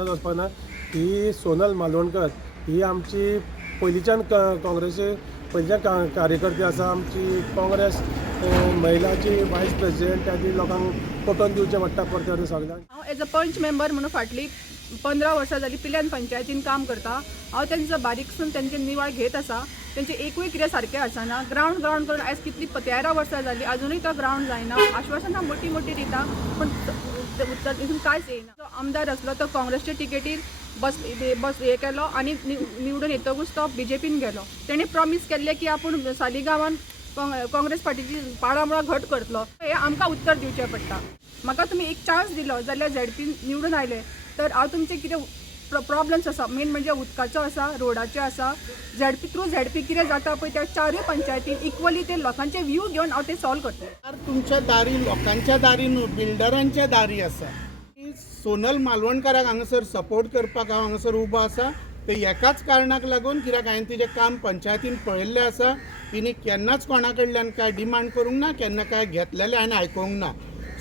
केन्नाच वचपाक ना। ही सोनल मालवणकर ही आमची पयलींच्यान काँग्रेसी पयलींच्यान कार्यकर्ती आसा। आमची काँग्रेस महिलाची वायस प्रेसिडेंट ती लोकांक पटोवन दिवचें पडटा परते परते सगळ्यांक। हांव एज अ पंच मेंबर म्हणून फाटली 15 वर्सां जाली पिल्यान पंचायतीन काम करता। हांव तेंचो बारीकसून तेंचे निवाळ घेत आसा। तेंचे एकूय कितें सारकें आसना। ग्राउंड करून आयज कितली 13 वर्सां जाली अजुनूय तो ग्राउंड जायना। आश्वासनां मोठी मोठी दिता पण उत्तर तितून कांयच येयना। जो आमदार आसलो तो काँग्रेसच्या टिकेटीर बस हे केलो आनी निवडून येतकूच तो बीजेपीन गेलो। तेणें प्रॉमीस केल्लें की आपूण सालिगांवान काँग्रेस पार्टीची पाडामुळा घट करतलो। हे आमकां उत्तर दिवचें पडटा। म्हाका तुमी एक चान्स दिलो जाल्यार झेडपीन निवडून आयले तर हांव तुमचे कितें प्रॉब्लेम्स आसा मेन म्हणजे उदकाचो आसा, रोडाचे आसा, झेडपी कितें जाता पळय त्या 4 पंचायतीन इक्वली ते लोकांचे व्यू घेवन हांव ते सॉल्व करतलें। तुमच्या दारी लोकांच्या दारी न्हू बिल्डरांच्या दारी आसा। सोनल मालवणकाराक हांगासर सपोर्ट करपाक हांव हांगासर उबो आसा। ते एकाच कारणाक लागून कित्याक हांवें तिजें काम पंचायतीन पळयल्लें आसा। तिणी केन्नाच कोणा कडल्यान काय डिमांड करूंक ना, केन्ना काय घेतलेलें हांवें आयकूंक ना।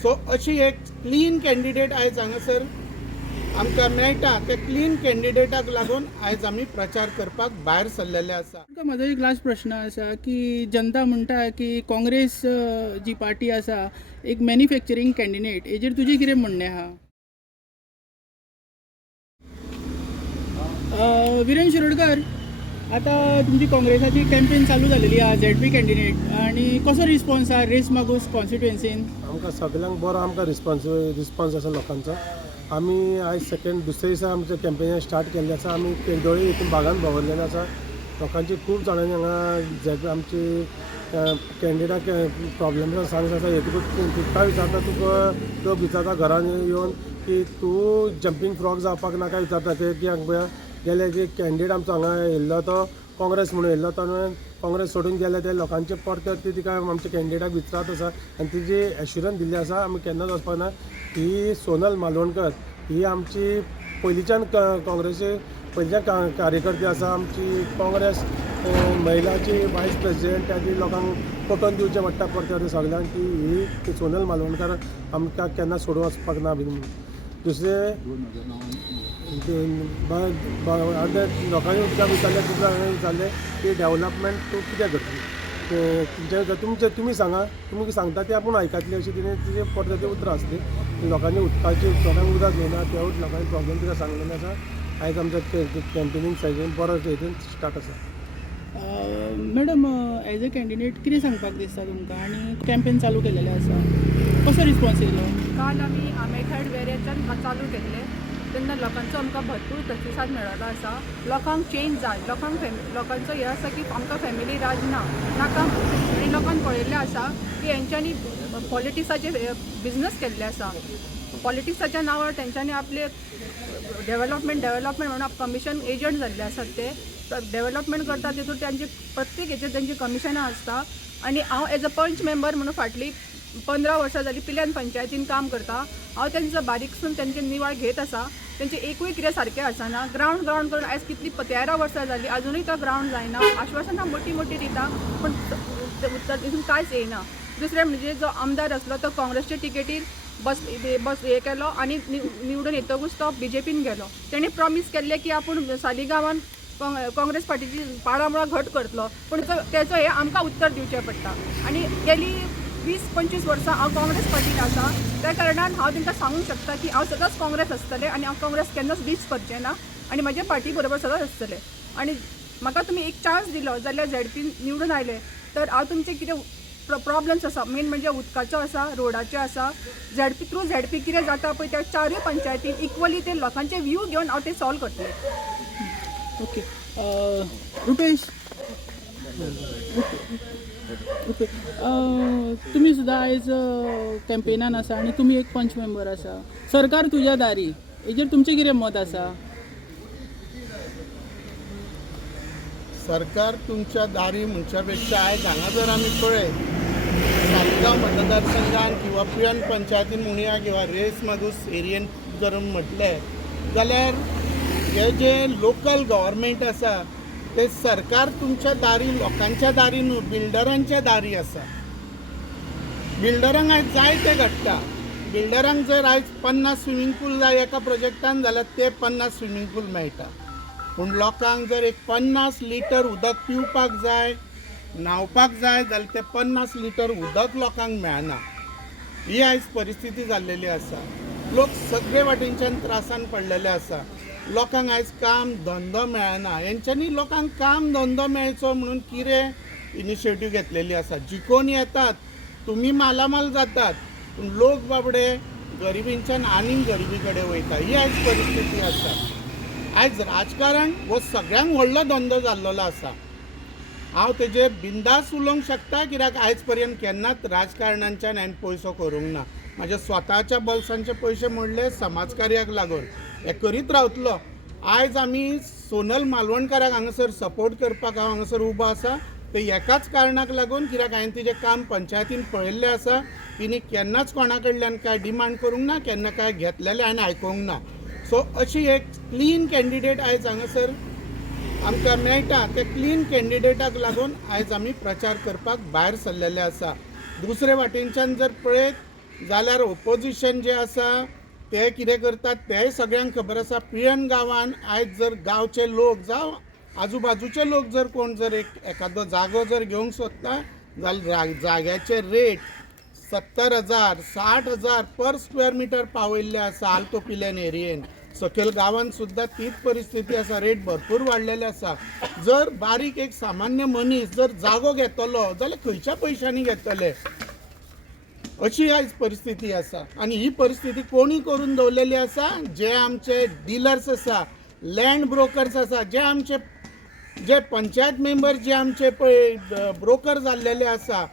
सो अशी एक क्लीन कॅन्डिडेट आयज हांगासर आमकां मेळटा। त्या क्लीन कॅन्डिडेटाक लागून आयज आमी प्रचार करपाक भायर सरलेले आसा। म्हाजो एक लास्ट प्रश्न आसा की जनता म्हणटा की काँग्रेस जी पार्टी आसा एक मॅन्युफॅक्चरींग कॅन्डिडेट, हेजेर तुजें कितें म्हणणें आहा? विरेन शिरोडकर, आता तुमची काँग्रेसाची कॅम्पेन चालू जालेली आहा झेडपी कॅन्डिडेट, आणि कसो रिस्पॉन्स आहा रेस मागूस कॉन्स्टिट्युएन्सीन? आमकां सगळ्यांक बरो आमकां रिस्पॉन्स आसा लोकांचो। आमी आयज दुसरे दिसा आमचे कॅम्पेन स्टार्ट केल्लें आसा। आमी केळदोळी हितून भागांत भोंवल्लेले आसा। लोकांची खूब जाणांनी हांगा आमची कॅन्डिडेटाक प्रॉब्लेम्स सांगता आसा। तुका विचारता तुका विचारता घरान येवन की तूं जंपींग फ्रॉग जावपाक नाका विचारता ते की हांगा गेले की कॅन्डिडेट आमचो हांगा येयल्लो तो काँग्रेस म्हणून येयल्लो तो काँग्रेस सोडून गेले ते लोकांचे परते ती तिका आमच्या कॅन्डिडेटाक विचारत आसा आनी तिजी एश्युरन्स दिल्ली आसा आमी केन्नाच वचपाक ना। ही सोनल मालवणकर ही आमची पयलींच्यान काँग्रेसी पयलींच्यान कार्यकर्ती आसा। आमची काँग्रेस महिलाची वायस प्रेसिडेंट ती लोकांक पटोवन दिवचें पडटा परते परते सगळ्यांक की ही सोनल मालवणकर आमकां केन्ना सोडून वचपाक ना बीन। दुसरें लोकांनी तुका विचारलें की डेवलपमेंट तूं कितें करतली तुमी सांगा, तुमी सांगता ते आपूण आयकतली अशी तिजे परते उतर आसली। लोकांनी लोकांक उदक घेयना ते लोकांनी प्रॉब्लेम तिका सांगलेले आसा। आयज आमचो कॅम्पेनींग सेशन बरो हितून स्टार्ट आसा। मॅडम, एज अ कॅन्डिडेट कितें सांगपाक दिसता तुमकां, आनी कॅम्पेन चालू केलेलें आसा, कसो रिस्पॉन्स येयलो? काल आमी आमेखाड वेरेंच्यान चालू केल्ले तेन्ना लोकांचो आमकां भरपूर प्रतिसाद मेळिल्लो आसा। लोकांक चेंज जाय, लोकांचो हे आसा की आमकां फॅमिली राज नाका आनी लोकांक कळयल्लें आसा की हेंच्यांनी पॉलिटिक्साचे बिझनस केल्ले आसा। पॉलिटिक्साच्या नांवार तेंच्यांनी आपले डेव्हलपमेंट म्हणून कमिशन एजंट जाल्ले आसात। ते डेव्हलपमेंट करता तितून तेंचे प्रत्येक हेचेर तेंची कमिशनां आसता। आनी हांव एज अ पंच मेंबर म्हणून फाटली 15 वर्सां जाली पिल्यान पंचायतीन काम करता। हांव तेंचो बारीकसून तेंचे निवाळ घेत आसा। तेंचे एकूय कितें सारकें आसना। ग्राउंड करून आयज कितली 13 वर्सां जाली अजुनूय तो ग्राउंड जायना। आश्वासनां मोठी मोठी दिता पण उत्तर तितून कांयच येयना। दुसरें म्हणजे जो आमदार आसलो तो काँग्रेसच्या टिकेटीर बस हे केलो आनी निवडून येतकूच तो बीजेपीन गेलो। तेणें प्रॉमीस केल्लें की आपूण सालिगांवान काँग्रेस पार्टीची पाडामुळा घट करतलो पूण तेचो हे आमकां उत्तर दिवचें पडटा। आनी गेली 20-25 वर्सां हांव काँग्रेस पार्टीन आसा। त्या कारणान हांव तांकां सांगूंक शकता की हांव सदांच काँग्रेस आसतलें आनी हांव काँग्रेस केन्नाच डिस करचें ना आनी म्हाज्या पार्टी बरोबर सदांच आसतलें। आनी म्हाका तुमी एक चान्स दिलो जाल्यार झेडपीन निवडून आयले तर हांव तुमचे कितें प्रॉब्लेम्स आसा मेन म्हणजे उदकाचो आसा, रोडाचे आसा, झेडपी कितें जाता पळय त्या 4 पंचायतीन इक्वली ते लोकांचे व्यू घेवन हांव ते सॉल्व करतलें। ओके, रुपेश, ओके, तुमी सुद्दां आयज कॅम्पेनान आसा आनी तुमी एक पंच मेंबर आसा। सरकार तुज्या दारी, हेजेर तुमचें कितें मत आसा? सरकार तुमच्या दारी म्हणच्या पेक्षा आयज हांगा जर आमी पळयत सालिगांव मतदारसंघान किंवा पियन पंचायतीन म्हणुया किंवा रेस मागूस एरियेन जर म्हटलें जाल्यार हे जे लोकल गव्हर्मेंट आसा ते सरकार तुमच्या दारी लोकांच्या दारी न्हू बिल्डरांच्या दारी आसा। बिल्डरांक आयज जाय ते घडटा। बिल्डरांक जर आयज 50 स्विमींग पूल जाय एका प्रोजेक्टान जाल्यार ते 50 स्विमींग पूल मेळटा, पूण लोकांक जर एक 50 लिटर उदक पिवपाक जाय, न्हावपाक जाय जाल्यार ते 50 लिटर उदक लोकांक मेळना. ही आयज परिस्थिती जाल्लेली आसा. लोक सगळे वाटेनच्यान त्रासान पडलेले आसा. लोकांक आयज काम धंदो मेळना. हेंच्यांनी लोकांक काम धंदो मेळचो म्हणून कितें इनिशिएटीव घेतलेली आसा. जिखून येतात, तुमी मालामाल जातात, पूण लोक बाबडे गरिबींच्यान आनीक गरिबी कडेन वयता. ही आयज परिस्थिती आसा. आयज राजकारण हो सगळ्यांक व्हडलो धंदो जाल्लो आसा. हांव तेजे बिंदास उलोवंक शकता, कित्याक आयज पर्यंत केन्नाच राजकारणांच्यान हांवें पयसो करूंक ना. म्हाज्या स्वताच्या बॉल्सांचे पयशे मोडले समाजकार्याक लागून. हे करीत रावतलो. आयज आमी सोनल मालवणकाराक हांगासर सपोर्ट करपाक हांव हांगासर उबो आसा. ते एकाच कारणाक लागून, कित्याक हांवें तिजें काम पंचायतीन पळयल्लें आसा. तिणी केन्नाच कोणा कडल्यान कांय डिमांड करूंक ना, केन्ना कांय घेतलेलें हांवें आयकूंक ना. सो अशी एक क्लीन कॅन्डिडेट आयज हांगासर आमकां मेळटा. ते क्लीन कॅन्डिडेटाक लागून आयज आमी प्रचार करपाक भायर सरलेले आसा. दुसरे वाटेनच्यान जर पळयत जाल्यार ओपोजिशन जे आसा ते कितें करतात तेंय सगळ्यांक खबर आसा. पियन गांवान आयज जर गांवचे लोक जावं आजूबाजूचे लोक जर कोण जर एखादो जागो जर घेवंक सोदता जाल्यार जाग्याचे रेट 70,000 60,000 पर स्क्वेअर मिटर पावयल्ले आसा. आल्तो पिलेन एरियेन सकयल गांवांत सुद्दां तीच परिस्थिती आसा. रेट भरपूर वाडलेले आसा. जर बारीक एक सामान्य मनीस जर जागो घेतलो जाल्यार खंयच्या पयशांनी घेतले, अशी आयज परिस्थिती आसा. आनी ही परिस्थिती कोणी करून दवरलेली आसा? जे आमचे डिलर्स आसा, लँड ब्रोकर्स आसा, जे पंचायत मेंबर जे आमचे पळय ब्रोकर जाल्लेले आसा,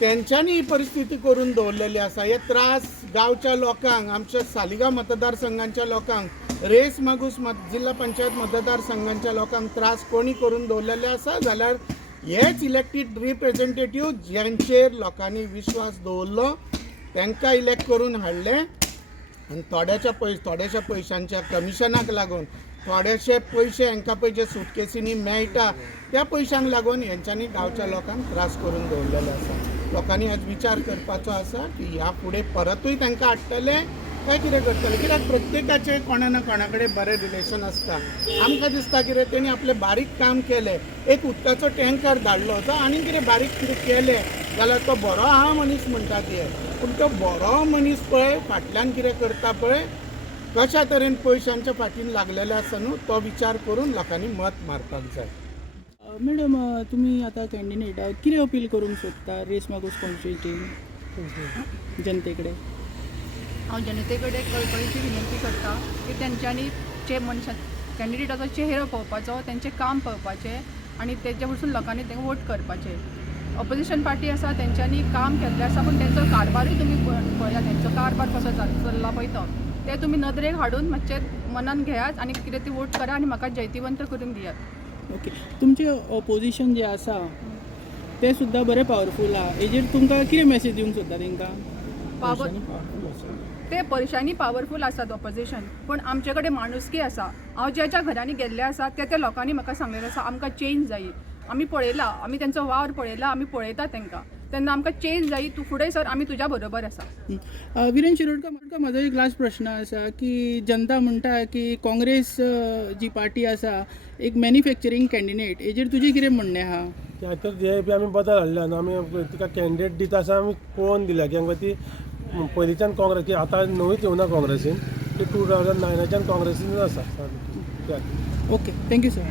तेंच्यांनी ही परिस्थिती करून दवरलेली आसा. हे त्रास गांवच्या लोकांक, आमच्या सालिगांव मतदारसंघांच्या लोकांक, रेस मागूस जिल्हा पंचायत मतदारसंघांच्या लोकांक त्रास कोणी करून दवरलेले आसा जाल्यार हेच इलेक्टेड रिप्रेझेंटेटिव्ह ज्यांचेर लोकांनी विश्वास दवरलो, तांकां इलेक्ट करून हाडले. आनी थोड्याशा पयशांच्या कमिशनाक लागून थोडेशे पयशे हांकां पळय जे सुटकेसींनी मेळटा त्या पयशांक लागून हेंच्यांनी गांवच्या लोकांक त्रास करून दवरलेले आसा. लोकांनी आज विचार करपाचो आसा की ह्या फुडें परतूय तांकां हाडटले काय कितें करतले. कित्याक प्रत्येकाचे कोणा ना कोणा कडेन बरें रिलेशन आसता. आमकां दिसता कितें तेणी आपलें बारीक काम केलें, एक उदकाचो टँकर धाडलो जावं आनी कितें बारीक कितें केलें जाल्यार तो बरो आहा मनीस म्हणटा ते. पूण तो बरो मनीस पळय फाटल्यान कितें करता पळय, कशा तरेन पयशांच्या फाटीन लागलेले आसा न्हू, तो विचार करून लोकांनी मत मारपाक जाय. मॅडम तुम्ही आता कॅन्डिडेट कितें अपील करूंक सोदता रेस मागूस कॉन्स्टिट्युएन्सीन जनते कडेन? हांव जनते कडेन कळकळीची विनंती करता की तेंच्यांनी जे मनशां कॅन्डिडेटाचो चेहरो पळोवपाचो, तेंचें काम पळोवपाचें आनी तेजे वरसून लोकांनी तेंकां वोट करपाचें. ऑपोजिशन पार्टी आसा तेंच्यांनी काम केल्लें आसा, पूण तेंचो कारबारूय तुमी पळयात, तेंचो कारबार कसो चल्ला पळय तो ते तुमी नदरेक हाडून मातशें मनान घेयात आनी कितें ती वोट करा आनी म्हाका जैतिवंत करून दियात. ओके. तुमचे ऑपोजिशन जे आसा ते सुद्दां बरें पावरफूल आहा. हेजेर तुमकां कितें मॅसेज दिवंक सोदता तेंकां? ते पयशांनी पावरफूल आसात ऑपोजिशन, पूण आमचे कडेन माणुसकी आसा. हांव ज्या ज्या घरांनी गेल्ले आसा त्या लोकांनी म्हाका सांगलेलें आसा आमकां चेंज जायी. आमी पळयला, आमी तेंचो वावर पळयला, आमी पळयता तेंकां, तेन्ना आमकां चेंज जायी. तूं फुडें सर, आमी तुज्या बरोबर आसा. विरेन शिरोडकर, म्हाजो एक लास्ट प्रश्न आसा की जनता म्हणटा की काँग्रेस जी पार्टी आसा एक मॅन्युफॅक्चरींग कॅन्डिडेट, हेजेर तुजें कितें म्हणणें आहा? त्या तर जे पी आमी बदल हाडल्या न्हू. आमी तिका कॅन्डिडेट दिता आसा आमी पळोवन दिल्या, कित्याक ती पयलींच्यान काँग्रेस की आतां नवीच येवना काँग्रेसीन, ती 2009च्यान काँग्रेसीन आसा. Okay, thank you sir.